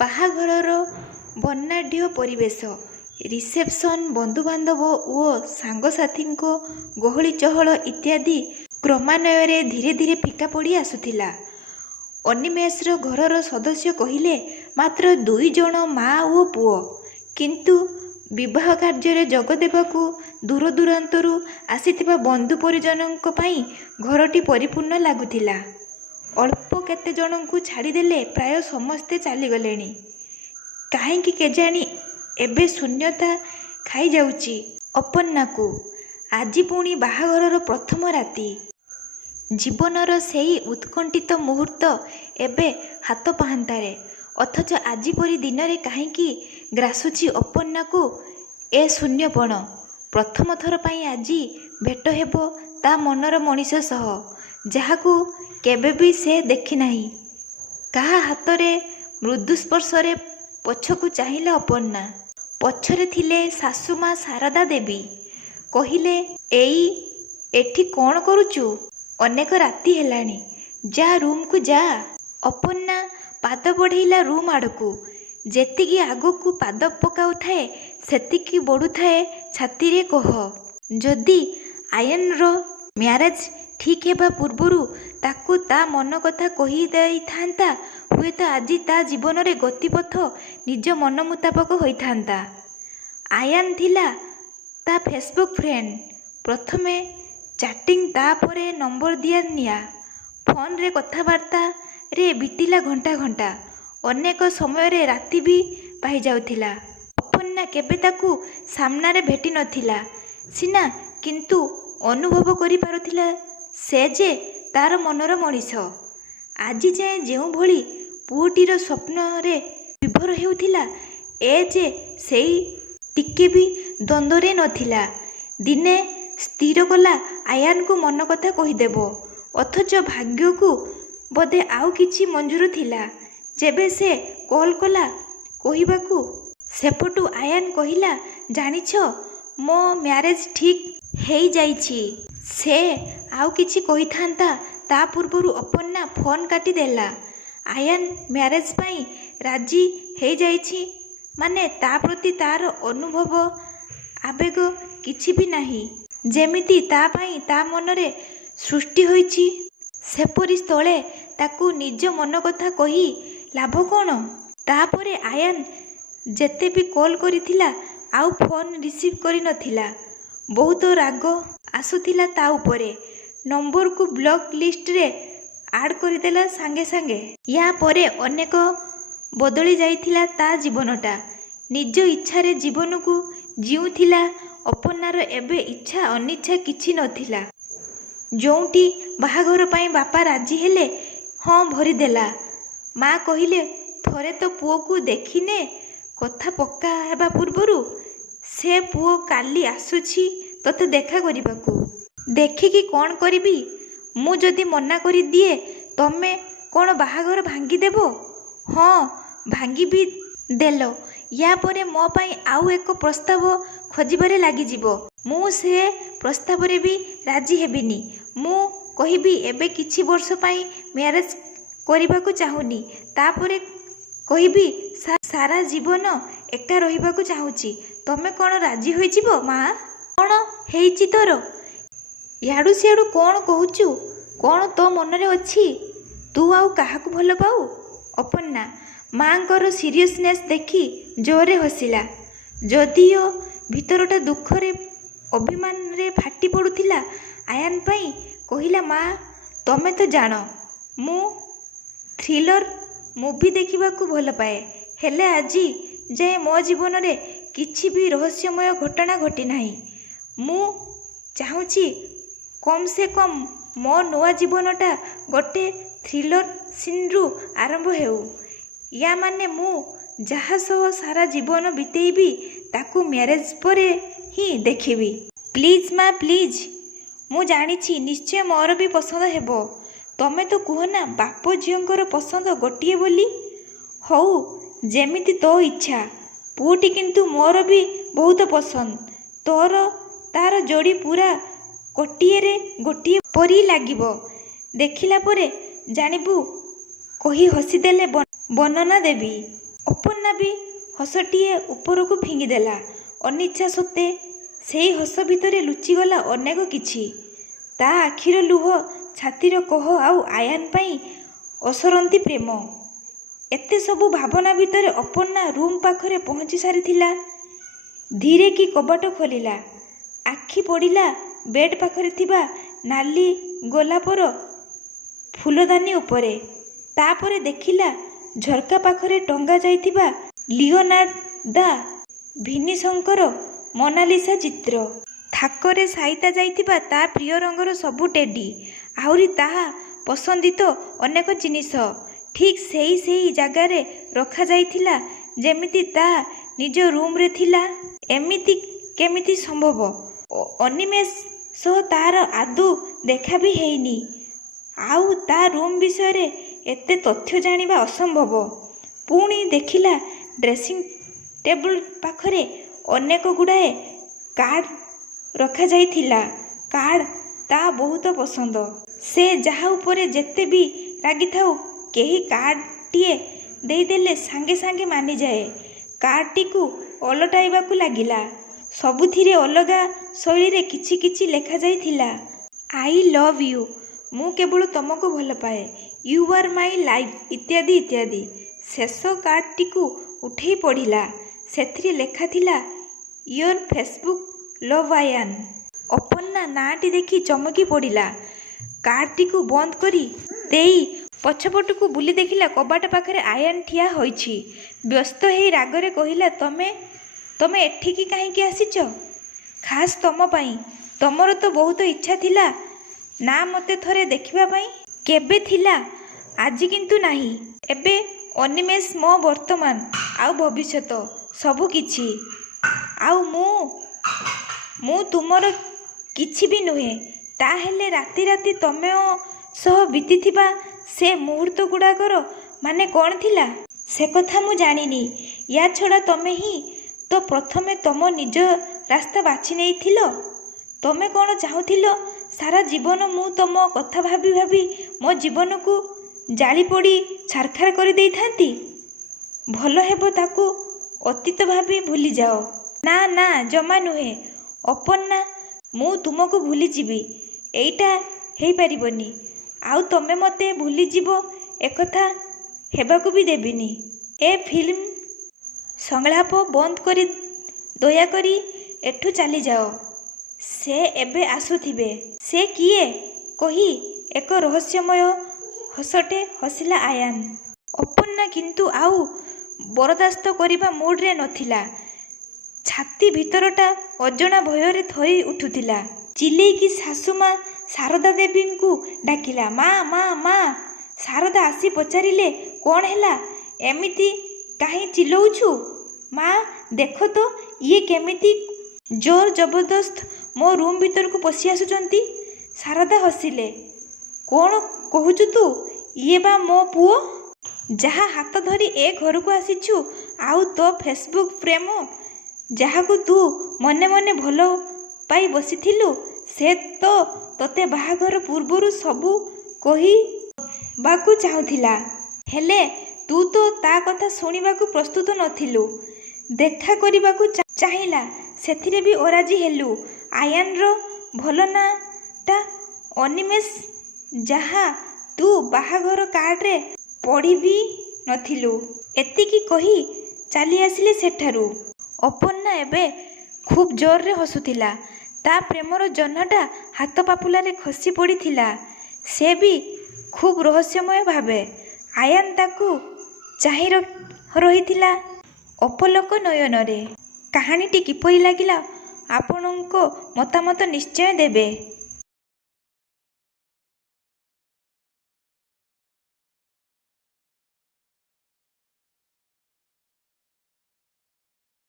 ବାହାଘରର ବର୍ଣ୍ଣାଢ୍ୟ ପରିବେଶ, ରିସେପ୍ସନ୍, ବନ୍ଧୁବାନ୍ଧବ ଓ ସାଙ୍ଗସାଥୀଙ୍କ ଗହଳି ଚହଳ ଇତ୍ୟାଦି କ୍ରମାନ୍ୱୟରେ ଧୀରେ ଧୀରେ ଫିକା ପଡ଼ି ଆସୁଥିଲା। ଅନିମେଷର ଘରର ସଦସ୍ୟ କହିଲେ ମାତ୍ର 2 ଜଣ, ମା ଓ ପୁଅ। କିନ୍ତୁ ବିବାହ କାର୍ଯ୍ୟରେ ଯୋଗ ଦେବାକୁ ଦୂରଦୂରାନ୍ତରୁ ଆସିଥିବା ବନ୍ଧୁ ପରିଜନଙ୍କ ପାଇଁ ଘରଟି ପରିପୂର୍ଣ୍ଣ ଲାଗୁଥିଲା। ଅଳ୍ପ କେତେ ଜଣଙ୍କୁ ଛାଡ଼ିଦେଲେ ପ୍ରାୟ ସମସ୍ତେ ଚାଲିଗଲେଣି। କାହିଁକି କେଜାଣି ଏବେ ଶୂନ୍ୟତା ଖାଇଯାଉଛି ଅପର୍ଣ୍ଣାକୁ। ଆଜି ପୁଣି ବାହାଘରର ପ୍ରଥମ ରାତି। ଜୀବନର ସେଇ ଉତ୍କଣ୍ଠିତ ମୁହୂର୍ତ୍ତ ଏବେ ହାତ ପାହାନ୍ତାରେ। ଅଥଚ ଆଜି ପରି ଦିନରେ କାହିଁକି ଗ୍ରାସୁଛି ଅପର୍ଣ୍ଣାକୁ ଏ ଶୂନ୍ୟପଣ। ପ୍ରଥମ ଥର ପାଇଁ ଆଜି ଭେଟ ହେବ ତା ମନର ମଣିଷ ସହ, ଯାହାକୁ କେବେବି ସେ ଦେଖିନାହିଁ। କାହା ହାତରେ ମୃଦୁ ସ୍ପର୍ଶରେ ପଛକୁ ଚାହିଁଲା ଅପର୍ଣ୍ଣା। ପଛରେ ଥିଲେ ଶାଶୁମା ଶାରଦା ଦେବୀ। କହିଲେ, ଏଠି କ'ଣ କରୁଛୁ? ଅନେକ ରାତି ହେଲାଣି, ଯା ରୁମ୍କୁ ଯା। ଅପର୍ଣ୍ଣା ପାଦ ବଢ଼େଇଲା ରୁମ୍ ଆଡ଼କୁ। ଯେତିକି ଆଗକୁ ପାଦ ପକାଉଥାଏ ସେତିକି ବଢ଼ୁଥାଏ ଛାତିରେ କୋହ। ଯଦି ଆୟାନର ମ୍ୟାରେଜ୍ ଠିକ୍ ହେବା ପୂର୍ବରୁ ତାକୁ ତା ମନ କଥା କହିଦେଇଥାନ୍ତା, ହୁଏତ ଆଜି ତା ଜୀବନରେ ଗତିପଥ ନିଜ ମନ ମୁତାବକ ହୋଇଥାନ୍ତା। ଆୟାନ ଥିଲା ତା ଫେସବୁକ୍ ଫ୍ରେଣ୍ଡ। ପ୍ରଥମେ ଚାଟିଂ, ତାପରେ ନମ୍ବର ଦିଆ ନିଆ। ଫୋନରେ କଥାବାର୍ତ୍ତାରେ ବିତିଲା ଘଣ୍ଟା ଘଣ୍ଟା। ଅନେକ ସମୟରେ ରାତି ବି ପାହିଯାଉଥିଲା। ଅପର୍ଣ୍ଣା କେବେ ତାକୁ ସାମ୍ନାରେ ଭେଟି ନଥିଲା ସିନା, କିନ୍ତୁ ଅନୁଭବ କରିପାରୁଥିଲା ସେ ଯେ ତାର ମନର ମଣିଷ। ଆଜି ଯାଏଁ ଯେଉଁଭଳି ପୁଅଟିର ସ୍ୱପ୍ନରେ ବିଭୋର ହେଉଥିଲା, ଏ ଯେ ସେଇ ଟିକେ ବି ଦ୍ୱନ୍ଦ୍ୱରେ ନଥିଲା। ଦିନେ ସ୍ଥିର କଲା ଆୟାନକୁ ମନ କଥା କହିଦେବ। ଅଥଚ ଭାଗ୍ୟକୁ ବୋଧେ ଆଉ କିଛି ମଞ୍ଜୁର ଥିଲା। ଯେବେ ସେ କଲ୍ କଲା କହିବାକୁ, ସେପଟୁ ଆୟାନ କହିଲା, ଜାଣିଛ, ମୋ ମ୍ୟାରେଜ୍ ଠିକ୍ ହେଇଯାଇଛି। ସେ ଆଉ କିଛି କହିଥାନ୍ତା ତା ପୂର୍ବରୁ ଅପର୍ଣ୍ଣା ଫୋନ୍ କାଟିଦେଲା। ଆୟାନ ମ୍ୟାରେଜ୍ ପାଇଁ ରାଜି ହେଇଯାଇଛି ମାନେ ତା ପ୍ରତି ତାର ଅନୁଭବ, ଆବେଗ କିଛି ବି ନାହିଁ। ଯେମିତି ତା ପାଇଁ ତା ମନରେ ସୃଷ୍ଟି ହୋଇଛି, ସେପରି ସ୍ଥଳେ ତାକୁ ନିଜ ମନ କଥା କହି ଲାଭ କ'ଣ? ତାପରେ ଆୟାନ ଯେତେ ବି କଲ୍ କରିଥିଲା ଆଉ ଫୋନ୍ ରିସିଭ୍ କରିନଥିଲା। ବହୁତ ରାଗ ଆସୁଥିଲା ତା ଉପରେ। ନମ୍ବରକୁ ବ୍ଲକ୍ ଲିଷ୍ଟରେ ଆଡ଼୍ କରିଦେଲା ସାଙ୍ଗେ ସାଙ୍ଗେ। ୟା ପରେ ଅନେକ ବଦଳି ଯାଇଥିଲା ତା ଜୀବନଟା। ନିଜ ଇଚ୍ଛାରେ ଜୀବନକୁ ଜିଉଁଥିଲା ଅପର୍ଣ୍ଣାର। ଏବେ ଇଚ୍ଛା ଅନିଚ୍ଛା କିଛି ନଥିଲା। ଯୋଉଁଠି ବାହାଘର ପାଇଁ ବାପା ରାଜି ହେଲେ, ହଁ ଭରିଦେଲା। ମା କହିଲେ, ଥରେ ତୋ ପୁଅକୁ ଦେଖିନେ, କଥା ପକ୍କା ହେବା ପୂର୍ବରୁ। ସେ ପୁଅ କାଲି ଆସୁଛି ତୋତେ ଦେଖା କରିବାକୁ। ଦେଖିକି କ'ଣ କରିବି? ମୁଁ ଯଦି ମନା କରିଦିଏ, ତମେ କ'ଣ ବାହାଘର ଭାଙ୍ଗିଦେବ? ହଁ, ଭାଙ୍ଗି ବି ଦେଲ, ୟା ପରେ ମୋ ପାଇଁ ଆଉ ଏକ ପ୍ରସ୍ତାବ ଖୋଜିବାରେ ଲାଗିଯିବ। ମୁଁ ସେ ପ୍ରସ୍ତାବରେ ବି ରାଜି ହେବିନି। ମୁଁ କହିବି ଏବେ କିଛି ବର୍ଷ ପାଇଁ ମ୍ୟାରେଜ୍ କରିବାକୁ ଚାହୁଁନି। ତାପରେ କହିବି ସାରା ଜୀବନ ଏକା ରହିବାକୁ ଚାହୁଁଛି। ତମେ କ'ଣ ରାଜି ହୋଇଯିବ? ମା, କ'ଣ ହେଇଛି ତୋର? ୟାଡୁ ସିଆଡ଼ୁ କ'ଣ କହୁଛୁ? କ'ଣ ତୋ ମନରେ ଅଛି? ତୁ ଆଉ କାହାକୁ ଭଲ ପାଉ? ଅପର୍ଣ୍ଣା ମାଙ୍କର ସିରିୟସନେସ୍ ଦେଖି ଜୋରରେ ହସିଲା। ଯଦିଓ ଭିତରଟା ଦୁଃଖରେ ଅଭିମାନରେ ଫାଟି ପଡ଼ୁଥିଲା ଆୟାନ ପାଇଁ। କହିଲା, ମା, ତମେ ତ ଜାଣ ମୁଁ ଥ୍ରିଲର ମୁଭି ଦେଖିବାକୁ ଭଲ ପାଏ। ହେଲେ ଆଜି ଯାଏଁ ମୋ ଜୀବନରେ କିଛି ବି ରହସ୍ୟମୟ ଘଟଣା ଘଟିନାହିଁ। ମୁଁ ଚାହୁଁଛି କମ୍ ସେ କମ୍ ମୋ ନୂଆ ଜୀବନଟା ଗୋଟେ ଥ୍ରିଲର ସିନ୍ରୁ ଆରମ୍ଭ ହେଉ। ୟା ମାନେ ମୁଁ ଯାହା ସହ ସାରା ଜୀବନ ବିତେଇବି, ତାକୁ ମ୍ୟାରେଜ୍ ପରେ ହିଁ ଦେଖିବି। ପ୍ଲିଜ୍ ମା, ପ୍ଲିଜ୍। ମୁଁ ଜାଣିଛି ନିଶ୍ଚୟ ମୋର ବି ପସନ୍ଦ ହେବ। ତମେ ତ କୁହନା ବାପ ଝିଅଙ୍କର ପସନ୍ଦ ଗୋଟିଏ ବୋଲି। ହଉ, ଯେମିତି ତୋ ଇଚ୍ଛା। ପୁଅଟି କିନ୍ତୁ ମୋର ବି ବହୁତ ପସନ୍ଦ। ତୋର ତାର ଯୋଡ଼ି ପୁରା ଗୋଟିଏରେ ଗୋଟିଏ ପରି ଲାଗିବ। ଦେଖିଲା ପରେ ଜାଣିବୁ, କହି ହସିଦେଲେ ବନନା ଦେବୀ। ଅପର୍ଣ୍ଣା ବି ହସଟିଏ ଉପରକୁ ଫିଙ୍ଗିଦେଲା। ଅନିଚ୍ଛା ସତ୍ତ୍ୱେ ସେଇ ହସ ଭିତରେ ଲୁଚିଗଲା ଅନେକ କିଛି। ତା ଆଖିର ଲୁହ, ଛାତିର କୋହ ଆଉ ଆୟାନ ପାଇଁ ଅସରନ୍ତି ପ୍ରେମ। ଏତେ ସବୁ ଭାବନା ଭିତରେ ଅପର୍ଣ୍ଣା ରୁମ୍ ପାଖରେ ପହଞ୍ଚି ସାରିଥିଲା। ଧୀରେ କି କବାଟ ଖୋଲିଲା। ଆଖି ପଡ଼ିଲା ବେଡ୍ ପାଖରେ ଥିବା ନାଲି ଗୋଲାପର ଫୁଲଦାନୀ ଉପରେ। ତାପରେ ଦେଖିଲା ଝରକା ପାଖରେ ଟଙ୍ଗା ଯାଇଥିବା ଲିଓନାର୍ଡୋ ଦା ଭିନିସଙ୍କର ମୋନାଲିସା ଚିତ୍ର। ଥାକରେ ସାଇତା ଯାଇଥିବା ତା ପ୍ରିୟ ରଙ୍ଗର ସବୁ ଟେଡି, ଆହୁରି ତାହା ପସନ୍ଦିତ ଅନେକ ଜିନିଷ ଠିକ୍ ସେଇ ଜାଗାରେ ରଖାଯାଇଥିଲା ଯେମିତି ତା ନିଜ ରୁମ୍ରେ ଥିଲା। ଏମିତି କେମିତି ସମ୍ଭବ? ଅନିମେଷ ସହ ତାର ଆଦୌ ଦେଖା ବି ହେଇନି। ଆଉ ତା ରୁମ୍ ବିଷୟରେ ଏତେ ତଥ୍ୟ ଜାଣିବା ଅସମ୍ଭବ। ପୁଣି ଦେଖିଲା ଡ୍ରେସିଂ ଟେବୁଲ ପାଖରେ ଅନେକ ଗୁଡ଼ାଏ କାର୍ଡ଼ ରଖାଯାଇଥିଲା। କାର୍ଡ଼ ତା ବହୁତ ପସନ୍ଦ। ସେ ଯାହା ଉପରେ ଯେତେ ବି ରାଗିଥାଉ, କେହି କାର୍ଡ଼ଟିଏ ଦେଇଦେଲେ ସାଙ୍ଗେ ସାଙ୍ଗେ ମାନିଯାଏ। କାର୍ଡ଼ଟିକୁ ଓଲଟାଇବାକୁ ଲାଗିଲା। ସବୁଥିରେ ଅଲଗା ଶୈଳୀରେ କିଛି କିଛି ଲେଖାଯାଇଥିଲା। ଆଇ ଲଭ୍ ୟୁ, ମୁଁ କେବଳ ତମକୁ ଭଲ ପାଏ, ୟୁ ଆର୍ ମାଇ ଲାଇଫ୍ ଇତ୍ୟାଦି ଇତ୍ୟାଦି। ଶେଷ କାର୍ଡ଼ଟିକୁ ଉଠେଇ ପଢ଼ିଲା। ସେଥିରେ ଲେଖାଥିଲା your Facebook love Ayaan. Aparna ନାଁଟି ଦେଖି ଚମକି ପଡ଼ିଲା। କାର୍ଡ଼ଟିକୁ ବନ୍ଦ କରି ଦେଇ ପଛପଟକୁ ବୁଲି ଦେଖିଲା କବାଟ ପାଖରେ ଆୟାନ ଠିଆ ହୋଇଛି। ବ୍ୟସ୍ତ ହେଇ ରାଗରେ କହିଲା, ତମେ ଏଠିକି କାହିଁକି ଆସିଛ? ଖାସ୍ ତମ ପାଇଁ। ତମର ତ ବହୁତ ଇଚ୍ଛା ଥିଲା ନା ମୋତେ ଥରେ ଦେଖିବା ପାଇଁ? କେବେ ଥିଲା, ଆଜି କିନ୍ତୁ ନାହିଁ। ଏବେ ଅନିମେଷ ମୋ ବର୍ତ୍ତମାନ ଆଉ ଭବିଷ୍ୟତ, ସବୁ କିଛି। ଆଉ ମୁଁ ତୁମର କିଛି ବି ନୁହେଁ। ତାହେଲେ ରାତି ରାତି ତମ ସହ ବିତିଥିବା ସେ ମୁହୂର୍ତ୍ତ ଗୁଡ଼ାକର ମାନେ କ'ଣ ଥିଲା? ସେ କଥା ମୁଁ ଜାଣିନି। ୟା ଛଡ଼ା ତମେ ହିଁ ତ ପ୍ରଥମେ ତମ ନିଜ ରାସ୍ତା ବାଛି ନେଇଥିଲ। ତମେ କ'ଣ ଚାହୁଁଥିଲ ସାରା ଜୀବନ ମୁଁ ତମ କଥା ଭାବି ଭାବି ମୋ ଜୀବନକୁ ଜାଳି ପୋଡ଼ି ଛାରଖାର କରିଦେଇଥାନ୍ତି? ଭଲ ହେବ ତାକୁ ଅତୀତ ଭାବି ଭୁଲିଯାଅ। ନା ନା, ଜମା ନୁହେଁ ଅପର୍ଣ୍ଣା, ମୁଁ ତୁମକୁ ଭୁଲିଯିବି ଏଇଟା ହେଇପାରିବନି। ଆଉ ତମେ ମୋତେ ଭୁଲିଯିବ ଏକଥା ହେବାକୁ ବି ଦେବିନି। ଏ ଫିଲ୍ମ ସଂଳାପ ବନ୍ଦ କରି ଦୟାକରି ଏଠୁ ଚାଲିଯାଅ। ସେ ଏବେ ଆସୁଥିବେ। ସେ କିଏ? କହି ଏକ ରହସ୍ୟମୟ ହସଟେ ହସିଲା ଆୟାନ। ଅପର୍ଣ୍ଣା କିନ୍ତୁ ଆଉ ବରଦାସ୍ତ କରିବା ମୁଡ୍ରେ ନଥିଲା। ଛାତି ଭିତରଟା ଅଜଣା ଭୟରେ ଥରି ଉଠୁଥିଲା। ଚିଲେଇକି ଶାଶୁମା ଶାରଦା ଦେବୀଙ୍କୁ ଡାକିଲା। ମା। ଶାରଦା ଆସି ପଚାରିଲେ, କ'ଣ ହେଲା? ଏମିତି କାହିଁ ଚିଲଉଛୁ? ମା, ଦେଖ ତ ଇଏ କେମିତି ଜୋର ଜବରଦସ୍ତ ମୋ ରୁମ୍ ଭିତରକୁ ପଶି ଆସୁଛନ୍ତି। ଶାରଦା ହସିଲେ। କ'ଣ କହୁଛୁ ତୁ? ଇଏ ବା ମୋ ପୁଅ, ଯାହା ହାତ ଧରି ଏ ଘରକୁ ଆସିଛୁ। ଆଉ ତୋ ଫେସବୁକ୍ ପ୍ରେମ, ଯାହାକୁ ତୁ ମନେ ମନେ ଭଲ ପାଇ ବସିଥିଲୁ, ସେ ତ ତୋତେ ବାହାଘର ପୂର୍ବରୁ ସବୁ କହିବାକୁ ଚାହୁଁଥିଲା। ହେଲେ ତୁ ତ ତା କଥା ଶୁଣିବାକୁ ପ୍ରସ୍ତୁତ ନଥିଲୁ। ଦେଖା କରିବାକୁ ଚାହିଁଲା, ସେଥିରେ ବି ଅରାଜି ହେଲୁ। ଆୟାନର ଭଲ ନାଁଟା ଅନିମେଷ, ଯାହା ତୁ ବାହାଘର କାର୍ଡ଼ରେ ପଢ଼ି ବି ନଥିଲୁ। ଏତିକି କହି ଚାଲି ଆସିଲେ ସେଠାରୁ। ଅପର୍ଣ୍ଣା ଏବେ ଖୁବ୍ ଜୋରରେ ହସୁଥିଲା। ତା ପ୍ରେମର ଜହ୍ନଟା ହାତ ପାପୁଲାରେ ଖସି ପଡ଼ିଥିଲା। ସେ ବି ଖୁବ୍ ରହସ୍ୟମୟ ଭାବେ। ଆୟାନ ତାକୁ ଚାହିଁ ରହିଥିଲା ଅପଲକ ନୟନରେ। କାହାଣୀଟି କିପରି ଲାଗିଲା ଆପଣଙ୍କ ମତାମତ ନିଶ୍ଚୟ ଦେବେ।